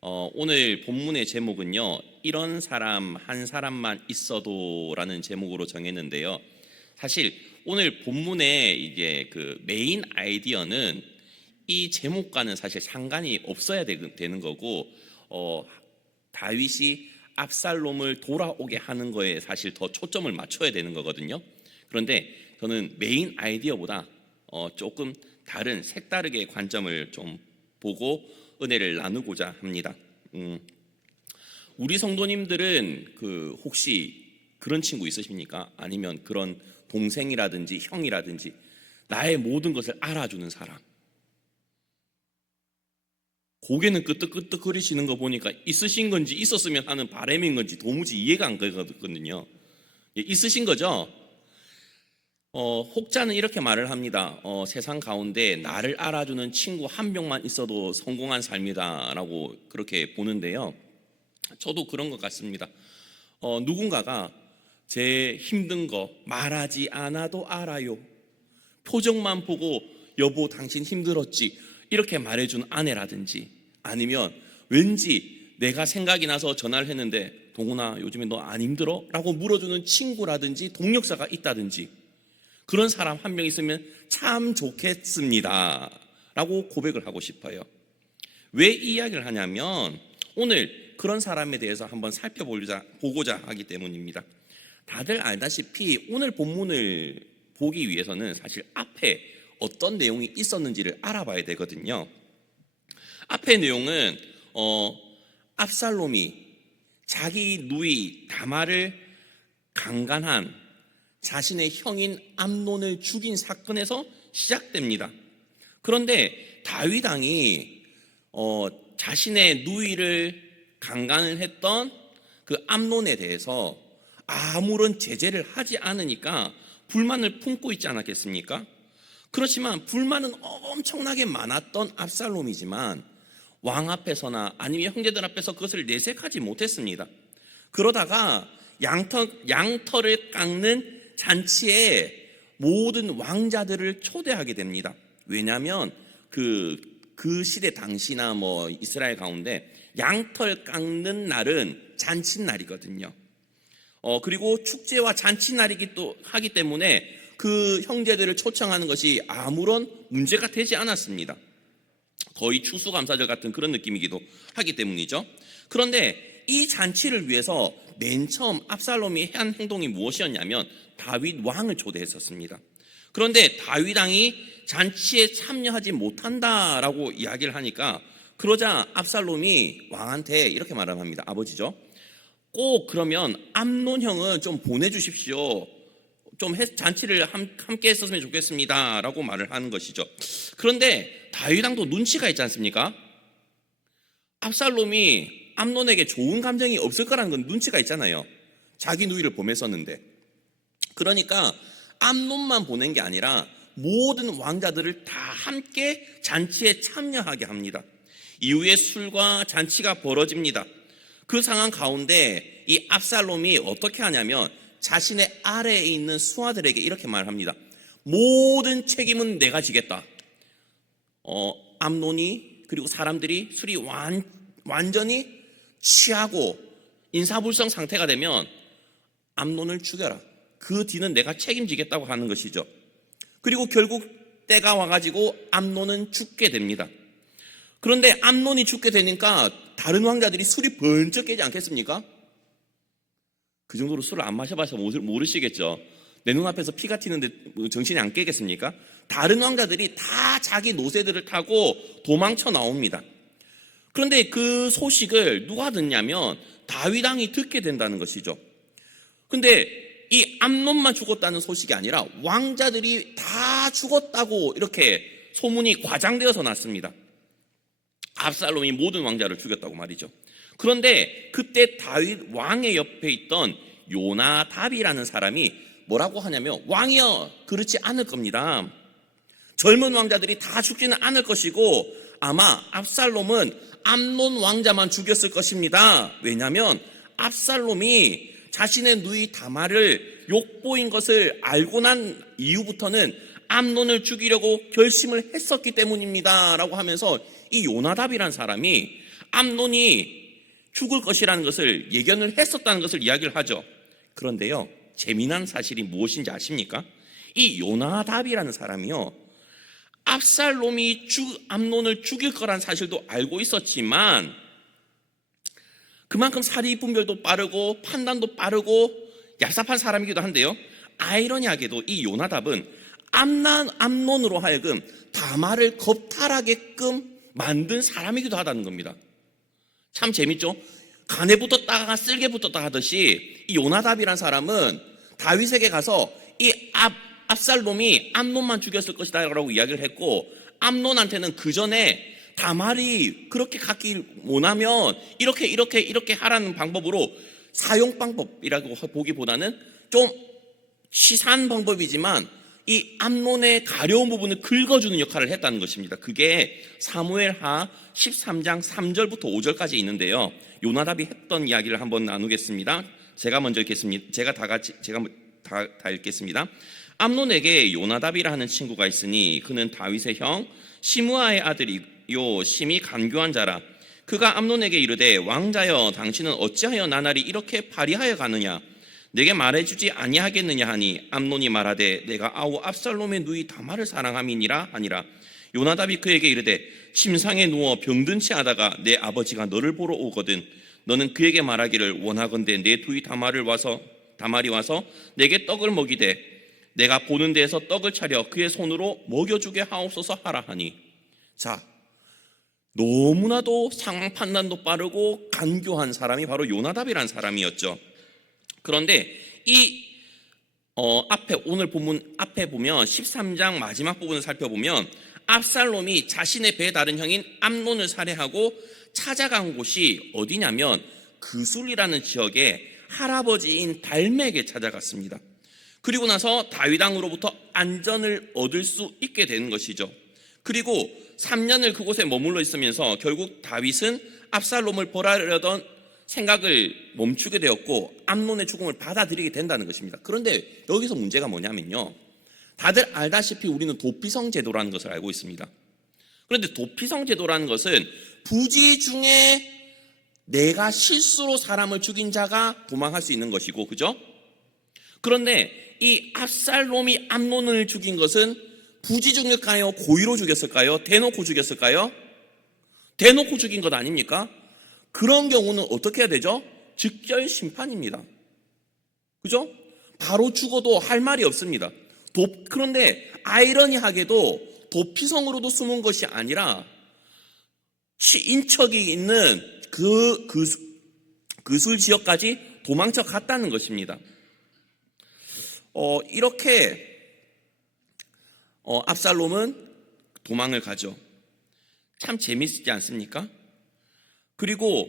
오늘 본문의 제목은요, 이런 사람 한 사람만 있어도 라는 제목으로 정했는데요. 사실 오늘 본문의 이제 그 메인 아이디어는 이 제목과는 사실 상관이 없어야 되는 거고, 다윗이 압살롬을 돌아오게 하는 거에 사실 더 초점을 맞춰야 되는 거거든요. 그런데 저는 메인 아이디어보다 조금 다른 색다르게 관점을 좀 보고 은혜를 나누고자 합니다. 우리 성도님들은 혹시 그런 친구 있으십니까? 아니면 그런 동생이라든지 형이라든지 나의 모든 것을 알아주는 사람. 고개는 끄덕끄덕거리시는 거 보니까 있으신 건지 있었으면 하는 바람인 건지 도무지 이해가 안 가거든요. 있으신 거죠? 혹자는 이렇게 말을 합니다. 세상 가운데 나를 알아주는 친구 한 명만 있어도 성공한 삶이다 라고 그렇게 보는데요. 저도 그런 것 같습니다. 누군가가 제 힘든 거 말하지 않아도 알아요. 표정만 보고 여보 당신 힘들었지 이렇게 말해준 아내라든지, 아니면 왠지 내가 생각이 나서 전화를 했는데 동훈아 요즘에 너 안 힘들어? 라고 물어주는 친구라든지 동력자가 있다든지, 그런 사람 한 명 있으면 참 좋겠습니다 라고 고백을 하고 싶어요. 왜 이 이야기를 하냐면 오늘 그런 사람에 대해서 한번 살펴보고자 하기 때문입니다. 다들 알다시피 오늘 본문을 보기 위해서는 사실 앞에 어떤 내용이 있었는지를 알아봐야 되거든요. 앞의 내용은 압살롬이 자기 누이 다말을 강간한 자신의 형인 암논을 죽인 사건에서 시작됩니다. 그런데 다윗 왕이 자신의 누이를 강간을 했던 그 암논에 대해서 아무런 제재를 하지 않으니까 불만을 품고 있지 않았겠습니까? 그렇지만 불만은 엄청나게 많았던 압살롬이지만 왕 앞에서나 아니면 형제들 앞에서 그것을 내색하지 못했습니다. 그러다가 양털을 깎는 잔치에 모든 왕자들을 초대하게 됩니다. 왜냐하면 그 시대 당시나 이스라엘 가운데 양털 깎는 날은 잔칫날이거든요. 그리고 축제와 잔칫날이기 또 하기 때문에 그 형제들을 초청하는 것이 아무런 문제가 되지 않았습니다. 거의 추수감사절 같은 그런 느낌이기도 하기 때문이죠. 그런데 이 잔치를 위해서 맨 처음 압살롬이 한 행동이 무엇이었냐면 다윗 왕을 초대했었습니다. 그런데 다윗 왕이 잔치에 참여하지 못한다라고 이야기를 하니까, 그러자 압살롬이 왕한테 이렇게 말을 합니다. 아버지죠, 꼭 그러면 암논 형은 좀 보내주십시오. 좀 잔치를 함께 했었으면 좋겠습니다 라고 말을 하는 것이죠. 그런데 다윗 왕도 눈치가 있지 않습니까? 압살롬이 암논에게 좋은 감정이 없을 거라는 건 눈치가 있잖아요. 자기 누이를 보냈었는데. 그러니까 암논만 보낸 게 아니라 모든 왕자들을 다 함께 잔치에 참여하게 합니다. 이후에 술과 잔치가 벌어집니다. 그 상황 가운데 이 압살롬이 어떻게 하냐면 자신의 아래에 있는 수하들에게 이렇게 말합니다. 모든 책임은 내가 지겠다. 암논이 그리고 사람들이 술이 완전히 취하고 인사불성 상태가 되면 암논을 죽여라. 그 뒤는 내가 책임지겠다고 하는 것이죠. 그리고 결국 때가 와가지고 암논은 죽게 됩니다. 그런데 암논이 죽게 되니까 다른 왕자들이 술이 번쩍 깨지 않겠습니까? 그 정도로 술을 안 마셔봐서 모르시겠죠. 내 눈앞에서 피가 튀는데 정신이 안 깨겠습니까? 다른 왕자들이 다 자기 노새들을 타고 도망쳐 나옵니다. 그런데 그 소식을 누가 듣냐면 다윗 왕이 듣게 된다는 것이죠. 근데 이 암논만 죽었다는 소식이 아니라 왕자들이 다 죽었다고 이렇게 소문이 과장되어서 났습니다. 압살롬이 모든 왕자를 죽였다고 말이죠. 그런데 그때 다윗 왕의 옆에 있던 요나답이라는 사람이 뭐라고 하냐면, 왕이여 그렇지 않을 겁니다. 젊은 왕자들이 다 죽지는 않을 것이고 아마 압살롬은 암논 왕자만 죽였을 것입니다. 왜냐하면 압살롬이 자신의 누이 다말을 욕보인 것을 알고 난 이후부터는 암논을 죽이려고 결심을 했었기 때문입니다 라고 하면서 이 요나답이라는 사람이 암논이 죽을 것이라는 것을 예견을 했었다는 것을 이야기를 하죠. 그런데요, 재미난 사실이 무엇인지 아십니까? 이 요나답이라는 사람이요, 압살롬이 암논을 죽일 거란 사실도 알고 있었지만 그만큼 사리 분별도 빠르고 판단도 빠르고 얄쌍한 사람이기도 한데요, 아이러니하게도 이 요나답은 암논으로 하여금 다말을 겁탈하게끔 만든 사람이기도 하다는 겁니다. 참 재밌죠? 간에 붙었다가 쓸개 붙었다 하듯이 이 요나답이란 사람은 다윗에게 가서 이 압살롬이 암논만 죽였을 것이다 라고 이야기를 했고, 암논한테는 그 전에 다말이 그렇게 갖기 원하면 이렇게 하라는 방법으로, 사용 방법이라고 보기보다는 좀 치사한 방법이지만 이 암논의 가려운 부분을 긁어주는 역할을 했다는 것입니다. 그게 사무엘하 13장 3절부터 5절까지 있는데요, 요나답이 했던 이야기를 한번 나누겠습니다. 제가 먼저 읽겠습니다. 제가 다 읽겠습니다. 암논에게 요나답이라 하는 친구가 있으니 그는 다윗의 형 시므아의 아들이요 심히 간교한 자라. 그가 암논에게 이르되, 왕자여, 당신은 어찌하여 나날이 이렇게 파리하여 가느냐? 내게 말해주지 아니하겠느냐 하니, 암논이 말하되, 내가 아우 압살롬의 누이 다말을 사랑함이니라 하니라. 요나답이 그에게 이르되, 침상에 누워 병든 채 하다가 내 아버지가 너를 보러 오거든 너는 그에게 말하기를, 원하건대 내 누이 다말이 와서 내게 떡을 먹이되 내가 보는 데에서 떡을 차려 그의 손으로 먹여주게 하옵소서 하라 하니. 자, 너무나도 상황 판단도 빠르고 간교한 사람이 바로 요나답이라는 사람이었죠. 그런데 이 오늘 본문 앞에 보면 13장 마지막 부분을 살펴보면 압살롬이 자신의 배 다른 형인 암논을 살해하고 찾아간 곳이 어디냐면 그술이라는 지역의 할아버지인 달메에게 찾아갔습니다. 그리고 나서 다윗왕으로부터 안전을 얻을 수 있게 되는 것이죠. 그리고 3년을 그곳에 머물러 있으면서 결국 다윗은 압살롬을 벌하려던 생각을 멈추게 되었고 암논의 죽음을 받아들이게 된다는 것입니다. 그런데 여기서 문제가 뭐냐면요, 다들 알다시피 우리는 도피성 제도라는 것을 알고 있습니다. 그런데 도피성 제도라는 것은 부지 중에 내가 실수로 사람을 죽인 자가 도망할 수 있는 것이고, 그죠? 그런데 이 압살롬이 암논을 죽인 것은 부지 중일까요? 고의로 죽였을까요? 대놓고 죽였을까요? 대놓고 죽인 것 아닙니까? 그런 경우는 어떻게 해야 되죠? 즉결 심판입니다. 그죠? 바로 죽어도 할 말이 없습니다. 그런데 아이러니하게도 도피성으로도 숨은 것이 아니라 인척이 있는 그술 지역까지 도망쳐 갔다는 것입니다. 이렇게 압살롬은 도망을 가죠. 참 재미있지 않습니까? 그리고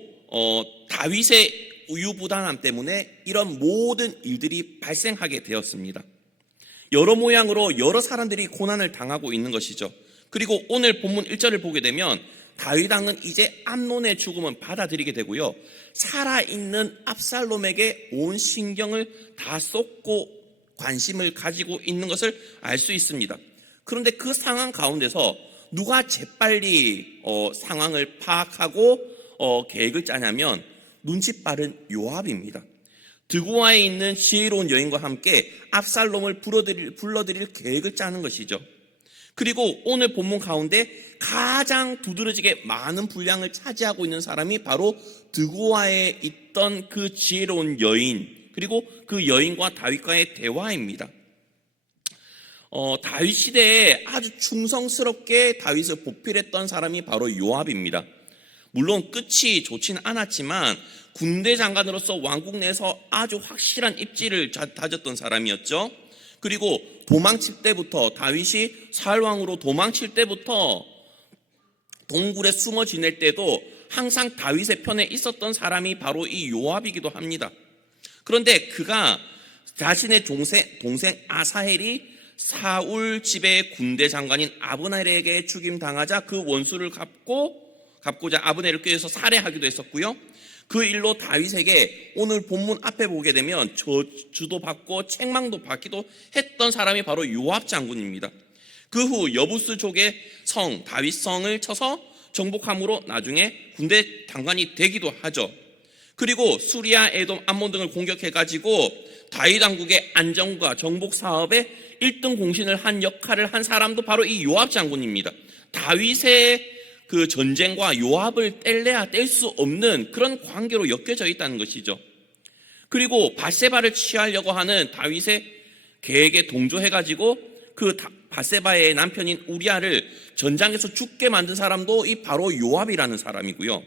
다윗의 우유부단함 때문에 이런 모든 일들이 발생하게 되었습니다. 여러 모양으로 여러 사람들이 고난을 당하고 있는 것이죠. 그리고 오늘 본문 1절을 보게 되면 다윗 왕은 이제 암논의 죽음은 받아들이게 되고요, 살아있는 압살롬에게 온 신경을 다 쏟고 관심을 가지고 있는 것을 알 수 있습니다. 그런데 그 상황 가운데서 누가 재빨리 상황을 파악하고 계획을 짜냐면 눈치 빠른 요압입니다. 드고아에 있는 지혜로운 여인과 함께 압살롬을 불러들일 계획을 짜는 것이죠. 그리고 오늘 본문 가운데 가장 두드러지게 많은 분량을 차지하고 있는 사람이 바로 드고아에 있던 그 지혜로운 여인, 그리고 그 여인과 다윗과의 대화입니다. 다윗 시대에 아주 충성스럽게 다윗을 보필했던 사람이 바로 요압입니다. 물론 끝이 좋지는 않았지만 군대 장관으로서 왕국 내에서 아주 확실한 입지를 다졌던 사람이었죠. 그리고 도망칠 때부터, 다윗이 사울왕으로 도망칠 때부터 동굴에 숨어 지낼 때도 항상 다윗의 편에 있었던 사람이 바로 이 요압이기도 합니다. 그런데 그가 자신의 동생 아사헬이 사울 집의 군대 장관인 아브넬에게 죽임당하자 그 원수를 갚고자 아브넬을 꾀해서 살해하기도 했었고요. 그 일로 다윗에게 오늘 본문 앞에 보게 되면 저주도 받고 책망도 받기도 했던 사람이 바로 요압 장군입니다. 그 후 여부스족의 성 다윗성을 쳐서 정복함으로 나중에 군대 장관이 되기도 하죠. 그리고 수리아, 에돔, 암몬 등을 공격해가지고 다윗 왕국의 안정과 정복 사업에 1등 공신을 한 역할을 한 사람도 바로 이 요압 장군입니다. 다윗의 그 전쟁과 요압을 뗄래야 뗄 수 없는 그런 관계로 엮여져 있다는 것이죠. 그리고 밧세바를 취하려고 하는 다윗의 계획에 동조해가지고 그 밧세바의 남편인 우리아를 전장에서 죽게 만든 사람도 이 바로 요압이라는 사람이고요.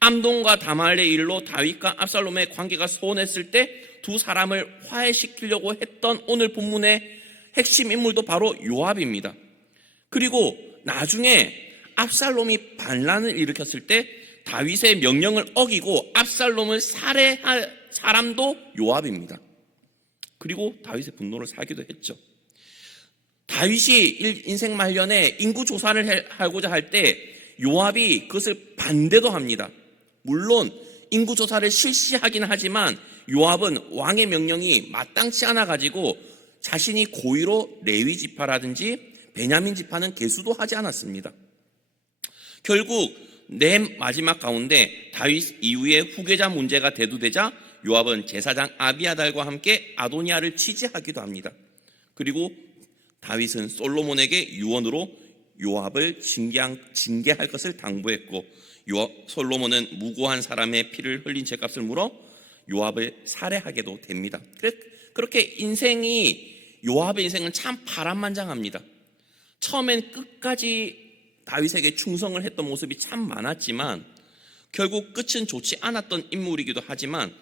암논과 다말의 일로 다윗과 압살롬의 관계가 소원했을 때 두 사람을 화해시키려고 했던 오늘 본문의 핵심 인물도 바로 요압입니다. 그리고 나중에 압살롬이 반란을 일으켰을 때 다윗의 명령을 어기고 압살롬을 살해할 사람도 요압입니다. 그리고 다윗의 분노를 사기도 했죠. 다윗이 인생 말년에 인구 조사를 하고자 할 때 요압이 그것을 반대도 합니다. 물론 인구 조사를 실시하긴 하지만 요압은 왕의 명령이 마땅치 않아 가지고 자신이 고의로 레위 지파라든지 베냐민 지파는 계수도 하지 않았습니다. 결국 맨 마지막 가운데 다윗 이후에 후계자 문제가 대두되자 요압은 제사장 아비아달과 함께 아도니아를 취재하기도 합니다. 그리고 다윗은 솔로몬에게 유언으로 요압을 징계할 것을 당부했고 솔로몬은 무고한 사람의 피를 흘린 죄값을 물어 요압을 살해하게도 됩니다. 그렇게 요압의 인생은 참 파란만장합니다. 처음엔 끝까지 다윗에게 충성을 했던 모습이 참 많았지만 결국 끝은 좋지 않았던 인물이기도 하지만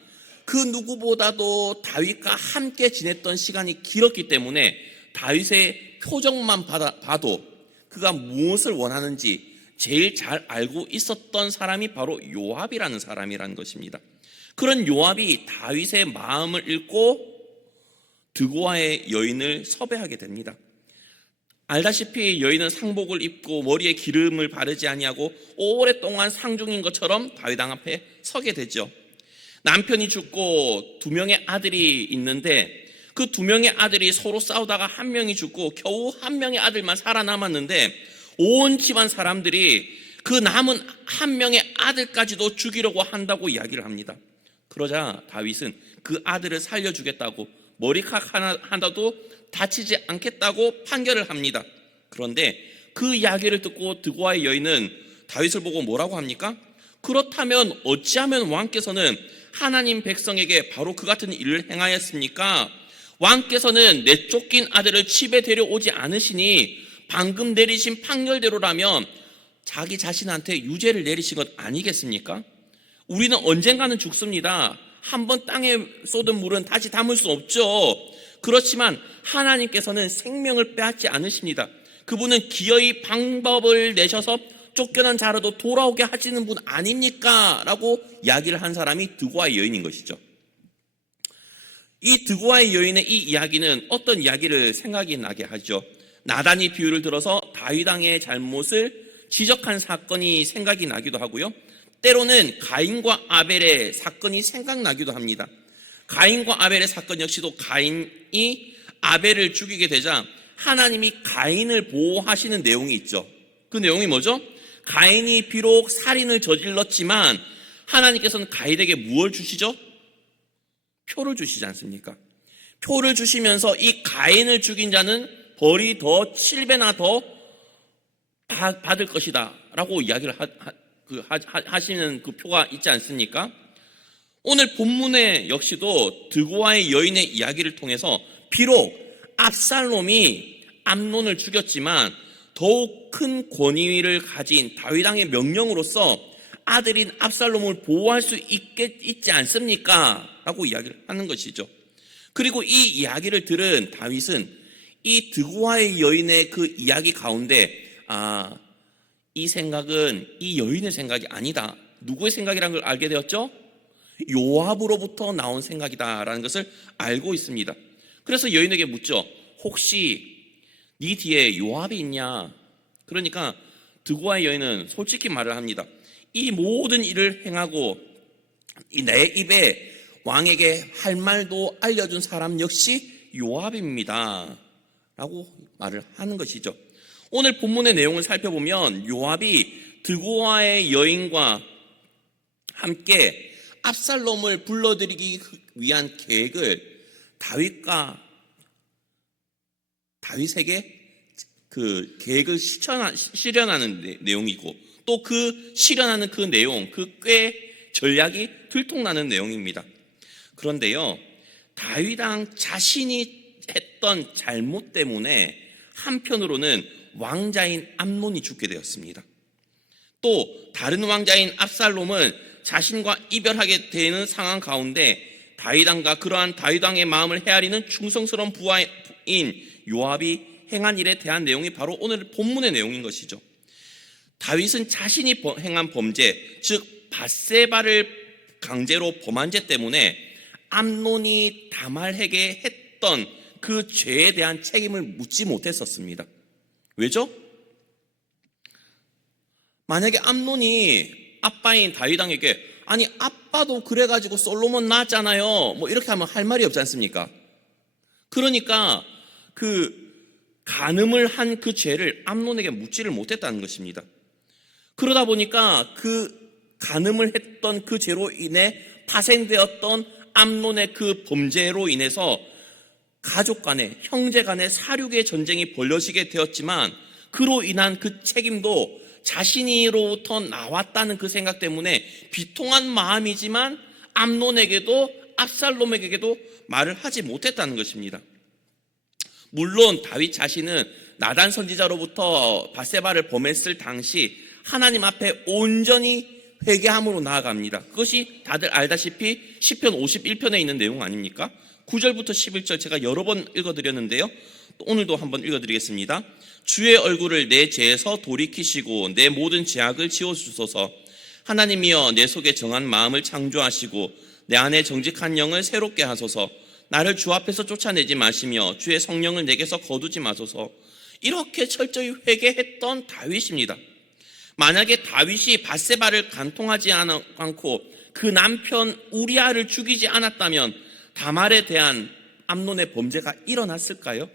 그 누구보다도 다윗과 함께 지냈던 시간이 길었기 때문에 다윗의 표정만 봐도 그가 무엇을 원하는지 제일 잘 알고 있었던 사람이 바로 요압이라는 사람이라는 것입니다. 그런 요압이 다윗의 마음을 읽고 드고아의 여인을 섭외하게 됩니다. 알다시피 여인은 상복을 입고 머리에 기름을 바르지 아니하고 오랫동안 상중인 것처럼 다윗 왕 앞에 서게 되죠. 남편이 죽고 2명의 아들이 있는데 그 2명의 아들이 서로 싸우다가 1명이 죽고 겨우 1명의 아들만 살아남았는데 온 집안 사람들이 그 남은 1명의 아들까지도 죽이려고 한다고 이야기를 합니다. 그러자 다윗은 그 아들을 살려주겠다고 머리카락 하나도 다치지 않겠다고 판결을 합니다. 그런데 그 이야기를 듣고 드고아의 여인은 다윗을 보고 뭐라고 합니까? 그렇다면 어찌하면 왕께서는 하나님 백성에게 바로 그 같은 일을 행하였습니까? 왕께서는 내쫓긴 아들을 집에 데려오지 않으시니 방금 내리신 판결대로라면 자기 자신한테 유죄를 내리신 것 아니겠습니까? 우리는 언젠가는 죽습니다. 한번 땅에 쏟은 물은 다시 담을 수 없죠. 그렇지만 하나님께서는 생명을 빼앗지 않으십니다. 그분은 기어이 방법을 내셔서 쫓겨난 자라도 돌아오게 하시는 분 아닙니까? 라고 이야기를 한 사람이 드고아의 여인인 것이죠. 이 드고아의 여인의 이 이야기는 어떤 이야기를 생각이 나게 하죠. 나단이 비유를 들어서 다윗 왕의 잘못을 지적한 사건이 생각이 나기도 하고요. 때로는 가인과 아벨의 사건이 생각나기도 합니다. 가인과 아벨의 사건 역시도 가인이 아벨을 죽이게 되자 하나님이 가인을 보호하시는 내용이 있죠. 그 내용이 뭐죠? 가인이 비록 살인을 저질렀지만 하나님께서는 가인에게 무엇을 주시죠? 표를 주시지 않습니까? 표를 주시면서 이 가인을 죽인 자는 벌이 더 7배나 더 받을 것이다 라고 이야기를 하시는 그 표가 있지 않습니까? 오늘 본문에 역시도 드고아의 여인의 이야기를 통해서 비록 압살롬이 암논을 죽였지만 더욱 큰 권위를 가진 다윗 왕의 명령으로서 아들인 압살롬을 보호할 수 있지 않습니까? 라고 이야기를 하는 것이죠. 그리고 이 이야기를 들은 다윗은 이 드고아의 여인의 그 이야기 가운데 이 생각은 이 여인의 생각이 아니다. 누구의 생각이라는 걸 알게 되었죠? 요압으로부터 나온 생각이다라는 것을 알고 있습니다. 그래서 여인에게 묻죠. 혹시 네 뒤에 요압이 있냐? 그러니까 드고아의 여인은 솔직히 말을 합니다. 이 모든 일을 행하고 내 입에 왕에게 할 말도 알려준 사람 역시 요압입니다 라고 말을 하는 것이죠. 오늘 본문의 내용을 살펴보면 요압이 드고아의 여인과 함께 압살롬을 불러들이기 위한 계획을 다윗에게 그 계획을 실현하는 내용이고, 또 그 실현하는 그 내용, 그 꽤 전략이 들통나는 내용입니다. 그런데요, 다윗 왕 자신이 했던 잘못 때문에 한편으로는 왕자인 암논이 죽게 되었습니다. 또 다른 왕자인 압살롬은 자신과 이별하게 되는 상황 가운데 다윗 왕과 그러한 다윗 왕의 마음을 헤아리는 충성스러운 부하인 요압이 행한 일에 대한 내용이 바로 오늘 본문의 내용인 것이죠. 다윗은 자신이 행한 범죄, 즉 밧세바를 강제로 범한 죄 때문에 암논이 다말에게 했던 그 죄에 대한 책임을 묻지 못했었습니다. 왜죠? 만약에 암논이 아빠인 다윗 왕에게 아니 아빠도 그래가지고 솔로몬 낳았잖아요, 뭐 이렇게 하면 할 말이 없지 않습니까? 그러니까 그 간음을 한 그 죄를 암논에게 묻지를 못했다는 것입니다. 그러다 보니까 그 간음을 했던 그 죄로 인해 파생되었던 암논의 그 범죄로 인해서 가족 간에, 형제 간에 사륙의 전쟁이 벌어지게 되었지만, 그로 인한 그 책임도 자신으로부터 나왔다는 그 생각 때문에 비통한 마음이지만 암논에게도 압살롬에게도 말을 하지 못했다는 것입니다. 물론 다윗 자신은 나단 선지자로부터 밧세바를 범했을 당시 하나님 앞에 온전히 회개함으로 나아갑니다. 그것이 다들 알다시피 시편 51편에 있는 내용 아닙니까? 9절부터 11절 제가 여러 번 읽어드렸는데요, 오늘도 한번 읽어드리겠습니다. 주의 얼굴을 내 죄에서 돌이키시고 내 모든 죄악을 지워주소서. 하나님이여, 내 속에 정한 마음을 창조하시고 내 안에 정직한 영을 새롭게 하소서. 나를 주 앞에서 쫓아내지 마시며 주의 성령을 내게서 거두지 마소서. 이렇게 철저히 회개했던 다윗입니다. 만약에 다윗이 밧세바를 간통하지 않고 그 남편 우리아를 죽이지 않았다면 다말에 대한 암논의 범죄가 일어났을까요?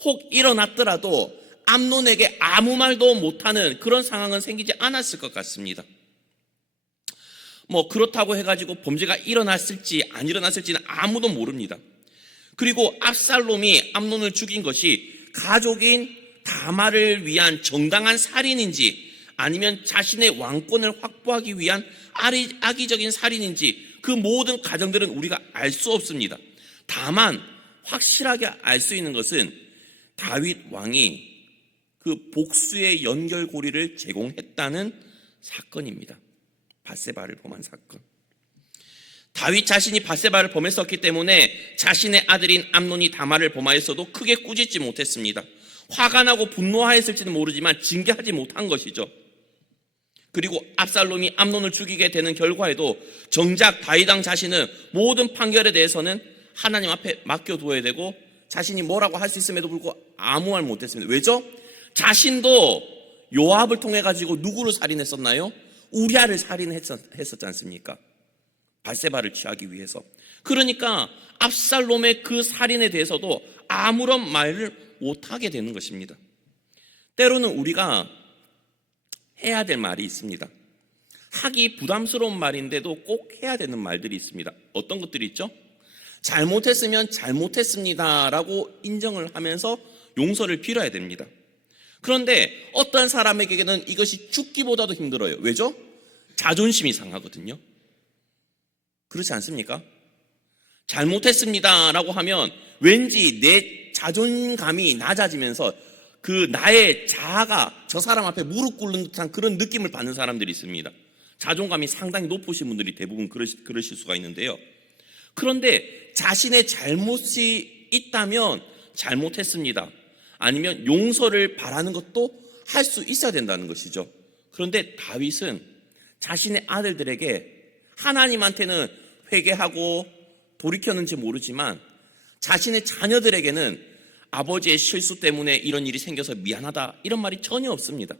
혹 일어났더라도 암논에게 아무 말도 못하는 그런 상황은 생기지 않았을 것 같습니다. 뭐 그렇다고 해가지고 범죄가 일어났을지 안 일어났을지는 아무도 모릅니다. 그리고 압살롬이 암논을 죽인 것이 가족인 다말을 위한 정당한 살인인지 아니면 자신의 왕권을 확보하기 위한 악의적인 살인인지 그 모든 가정들은 우리가 알 수 없습니다. 다만 확실하게 알 수 있는 것은 다윗 왕이 그 복수의 연결고리를 제공했다는 사건입니다. 밧세바를 범한 사건. 다윗 자신이 밧세바를 범했었기 때문에 자신의 아들인 암논이 다말을 범하였어도 크게 꾸짖지 못했습니다. 화가 나고 분노하였을지는 모르지만 징계하지 못한 것이죠. 그리고 압살롬이 암논을 죽이게 되는 결과에도 정작 다윗 왕 자신은 모든 판결에 대해서는 하나님 앞에 맡겨두어야 되고 자신이 뭐라고 할 수 있음에도 불구하고 아무 말 못했습니다. 왜죠? 자신도 요압을 통해 가지고 누구를 살인했었나요? 우리아를 살인했었지 않습니까? 밧세바를 취하기 위해서. 그러니까 압살롬의 그 살인에 대해서도 아무런 말을 못하게 되는 것입니다. 때로는 우리가 해야 될 말이 있습니다. 하기 부담스러운 말인데도 꼭 해야 되는 말들이 있습니다. 어떤 것들이 있죠? 잘못했으면 잘못했습니다라고 인정을 하면서 용서를 빌어야 됩니다. 그런데 어떤 사람에게는 이것이 죽기보다도 힘들어요. 왜죠? 자존심이 상하거든요. 그렇지 않습니까? 잘못했습니다라고 하면 왠지 내 자존감이 낮아지면서 그 나의 자아가 저 사람 앞에 무릎 꿇는 듯한 그런 느낌을 받는 사람들이 있습니다. 자존감이 상당히 높으신 분들이 대부분 그러실 수가 있는데요. 그런데 자신의 잘못이 있다면 잘못했습니다, 아니면 용서를 바라는 것도 할 수 있어야 된다는 것이죠. 그런데 다윗은 자신의 아들들에게 하나님한테는 회개하고 돌이켰는지 모르지만 자신의 자녀들에게는 아버지의 실수 때문에 이런 일이 생겨서 미안하다 이런 말이 전혀 없습니다.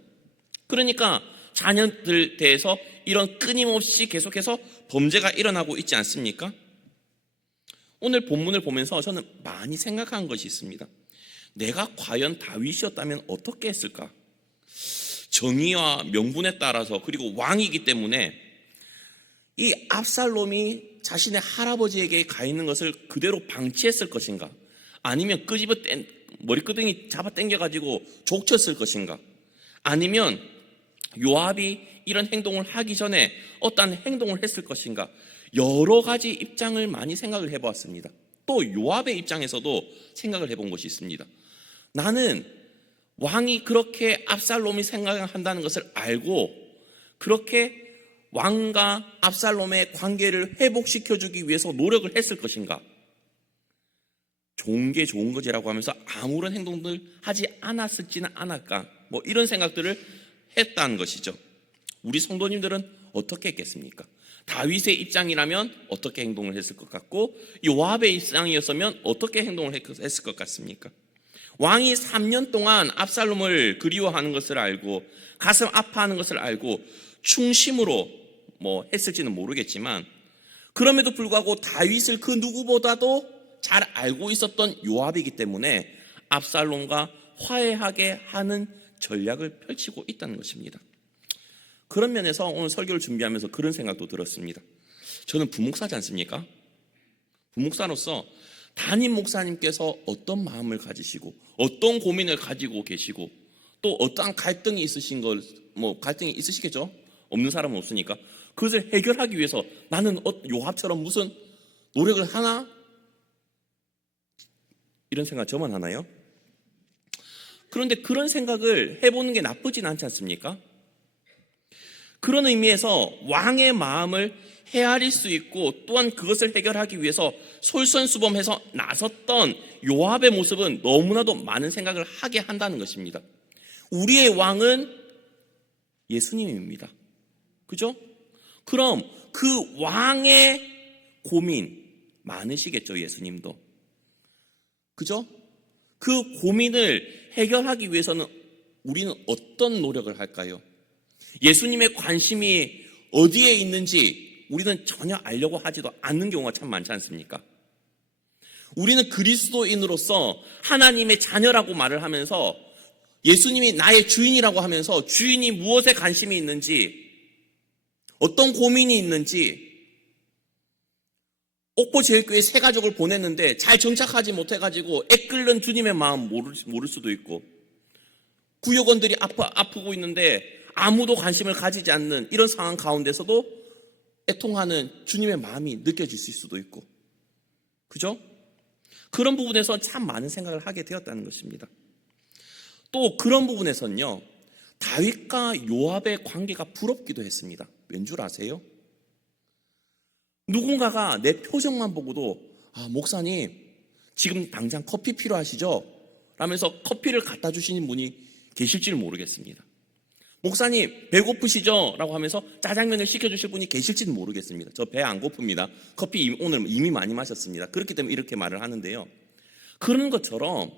그러니까 자녀들 대해서 이런 끊임없이 계속해서 범죄가 일어나고 있지 않습니까? 오늘 본문을 보면서 저는 많이 생각한 것이 있습니다. 내가 과연 다윗이었다면 어떻게 했을까? 정의와 명분에 따라서, 그리고 왕이기 때문에 이 압살롬이 자신의 할아버지에게 가 있는 것을 그대로 방치했을 것인가, 아니면 끄집어 머리끄댕이 잡아 당겨가지고 족쳤을 것인가, 아니면 요압이 이런 행동을 하기 전에 어떤 행동을 했을 것인가, 여러 가지 입장을 많이 생각을 해보았습니다. 또 요압의 입장에서도 생각을 해본 것이 있습니다. 나는 왕이 그렇게 압살롬이 생각한다는 것을 알고 그렇게 왕과 압살롬의 관계를 회복시켜주기 위해서 노력을 했을 것인가, 좋은 게 좋은 거지라고 하면서 아무런 행동들 하지 않았을지는 않을까, 이런 생각들을 했다는 것이죠. 우리 성도님들은 어떻게 했겠습니까? 다윗의 입장이라면 어떻게 행동을 했을 것 같고, 요압의 입장이었으면 어떻게 행동을 했을 것 같습니까? 왕이 3년 동안 압살롬을 그리워하는 것을 알고 가슴 아파하는 것을 알고 충심으로 했을지는 모르겠지만, 그럼에도 불구하고 다윗을 그 누구보다도 잘 알고 있었던 요압이기 때문에 압살롬과 화해하게 하는 전략을 펼치고 있다는 것입니다. 그런 면에서 오늘 설교를 준비하면서 그런 생각도 들었습니다. 저는 부목사지 않습니까? 부목사로서 담임 목사님께서 어떤 마음을 가지시고 어떤 고민을 가지고 계시고 또 어떠한 갈등이 있으신 걸, 갈등이 있으시겠죠? 없는 사람은 없으니까. 그것을 해결하기 위해서 나는 요압처럼 무슨 노력을 하나? 이런 생각 저만 하나요? 그런데 그런 생각을 해보는 게 나쁘진 않지 않습니까? 그런 의미에서 왕의 마음을 헤아릴 수 있고 또한 그것을 해결하기 위해서 솔선수범해서 나섰던 요압의 모습은 너무나도 많은 생각을 하게 한다는 것입니다. 우리의 왕은 예수님입니다. 그죠? 그럼 그 왕의 고민 많으시겠죠, 예수님도. 그죠? 그 고민을 해결하기 위해서는 우리는 어떤 노력을 할까요? 예수님의 관심이 어디에 있는지 우리는 전혀 알려고 하지도 않는 경우가 참 많지 않습니까? 우리는 그리스도인으로서 하나님의 자녀라고 말을 하면서 예수님이 나의 주인이라고 하면서 주인이 무엇에 관심이 있는지, 어떤 고민이 있는지, 옥포제일교회 세 가족을 보냈는데 잘 정착하지 못해가지고 애끓는 주님의 마음 모를 수도 있고, 구역원들이 아프고 있는데 아무도 관심을 가지지 않는 이런 상황 가운데서도 애통하는 주님의 마음이 느껴질 수도 있고, 그죠? 그런 부분에서 참 많은 생각을 하게 되었다는 것입니다. 또 그런 부분에서는요, 다윗과 요압의 관계가 부럽기도 했습니다. 왠 줄 아세요? 누군가가 내 표정만 보고도 목사님 지금 당장 커피 필요하시죠? 라면서 커피를 갖다 주시는 분이 계실지를 모르겠습니다. 목사님 배고프시죠? 라고 하면서 짜장면을 시켜주실 분이 계실지는 모르겠습니다. 저 배 안 고픕니다. 커피 오늘 이미 많이 마셨습니다. 그렇기 때문에 이렇게 말을 하는데요, 그런 것처럼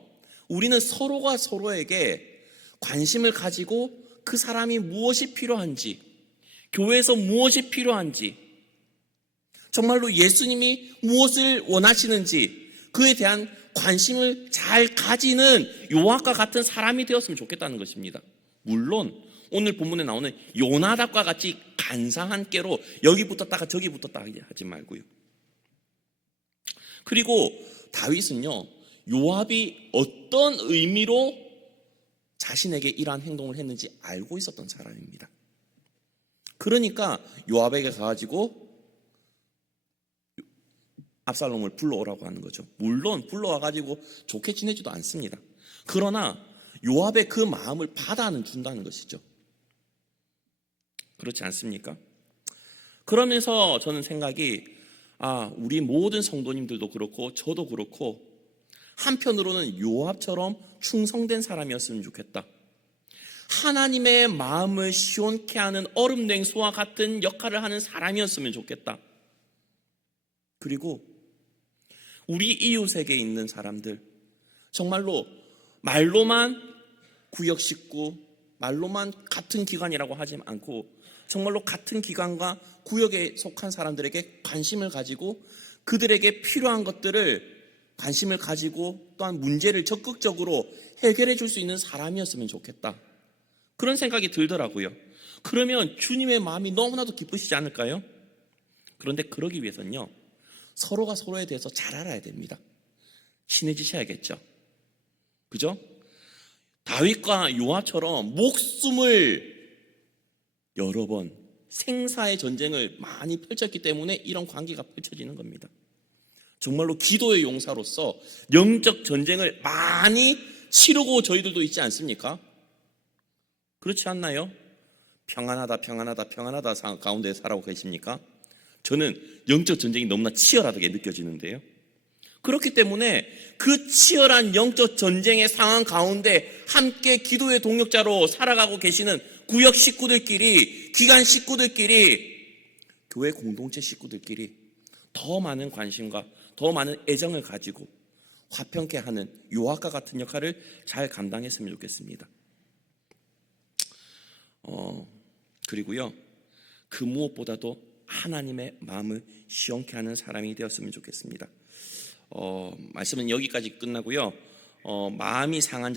우리는 서로가 서로에게 관심을 가지고 그 사람이 무엇이 필요한지, 교회에서 무엇이 필요한지, 정말로 예수님이 무엇을 원하시는지 그에 대한 관심을 잘 가지는 요압과 같은 사람이 되었으면 좋겠다는 것입니다. 물론 오늘 본문에 나오는 요나답과 같이 간사한 깨로 여기 붙었다가 저기 붙었다 하지 말고요. 그리고 다윗은요, 요압이 어떤 의미로 자신에게 이러한 행동을 했는지 알고 있었던 사람입니다. 그러니까 요압에게 가가지고 압살롬을 불러오라고 하는 거죠. 물론 불러와가지고 좋게 지내지도 않습니다. 그러나 요압의 그 마음을 받아는 준다는 것이죠. 그렇지 않습니까? 그러면서 저는 생각이, 우리 모든 성도님들도 그렇고 저도 그렇고 한편으로는 요압처럼 충성된 사람이었으면 좋겠다. 하나님의 마음을 시원케 하는 얼음 냉수와 같은 역할을 하는 사람이었으면 좋겠다. 그리고 우리 이웃에게 있는 사람들, 정말로 말로만 구역 식구, 말로만 같은 기관이라고 하지 않고 정말로 같은 기관과 구역에 속한 사람들에게 관심을 가지고 그들에게 필요한 것들을 관심을 가지고 또한 문제를 적극적으로 해결해 줄 수 있는 사람이었으면 좋겠다. 그런 생각이 들더라고요. 그러면 주님의 마음이 너무나도 기쁘시지 않을까요? 그런데 그러기 위해서는요, 서로가 서로에 대해서 잘 알아야 됩니다. 친해지셔야겠죠. 그죠? 다윗과 요압처럼 목숨을 여러 번 생사의 전쟁을 많이 펼쳤기 때문에 이런 관계가 펼쳐지는 겁니다. 정말로 기도의 용사로서 영적 전쟁을 많이 치르고 저희들도 있지 않습니까? 그렇지 않나요? 평안하다 가운데 살아오고 계십니까? 저는 영적 전쟁이 너무나 치열하게 느껴지는데요. 그렇기 때문에 그 치열한 영적 전쟁의 상황 가운데 함께 기도의 동역자로 살아가고 계시는 구역 식구들끼리, 기관 식구들끼리, 교회 공동체 식구들끼리 더 많은 관심과 더 많은 애정을 가지고 화평케 하는 요압과 같은 역할을 잘 감당했으면 좋겠습니다. 그리고요, 그 무엇보다도 하나님의 마음을 시원케 하는 사람이 되었으면 좋겠습니다. 말씀은 여기까지 끝나고요. 마음이 상한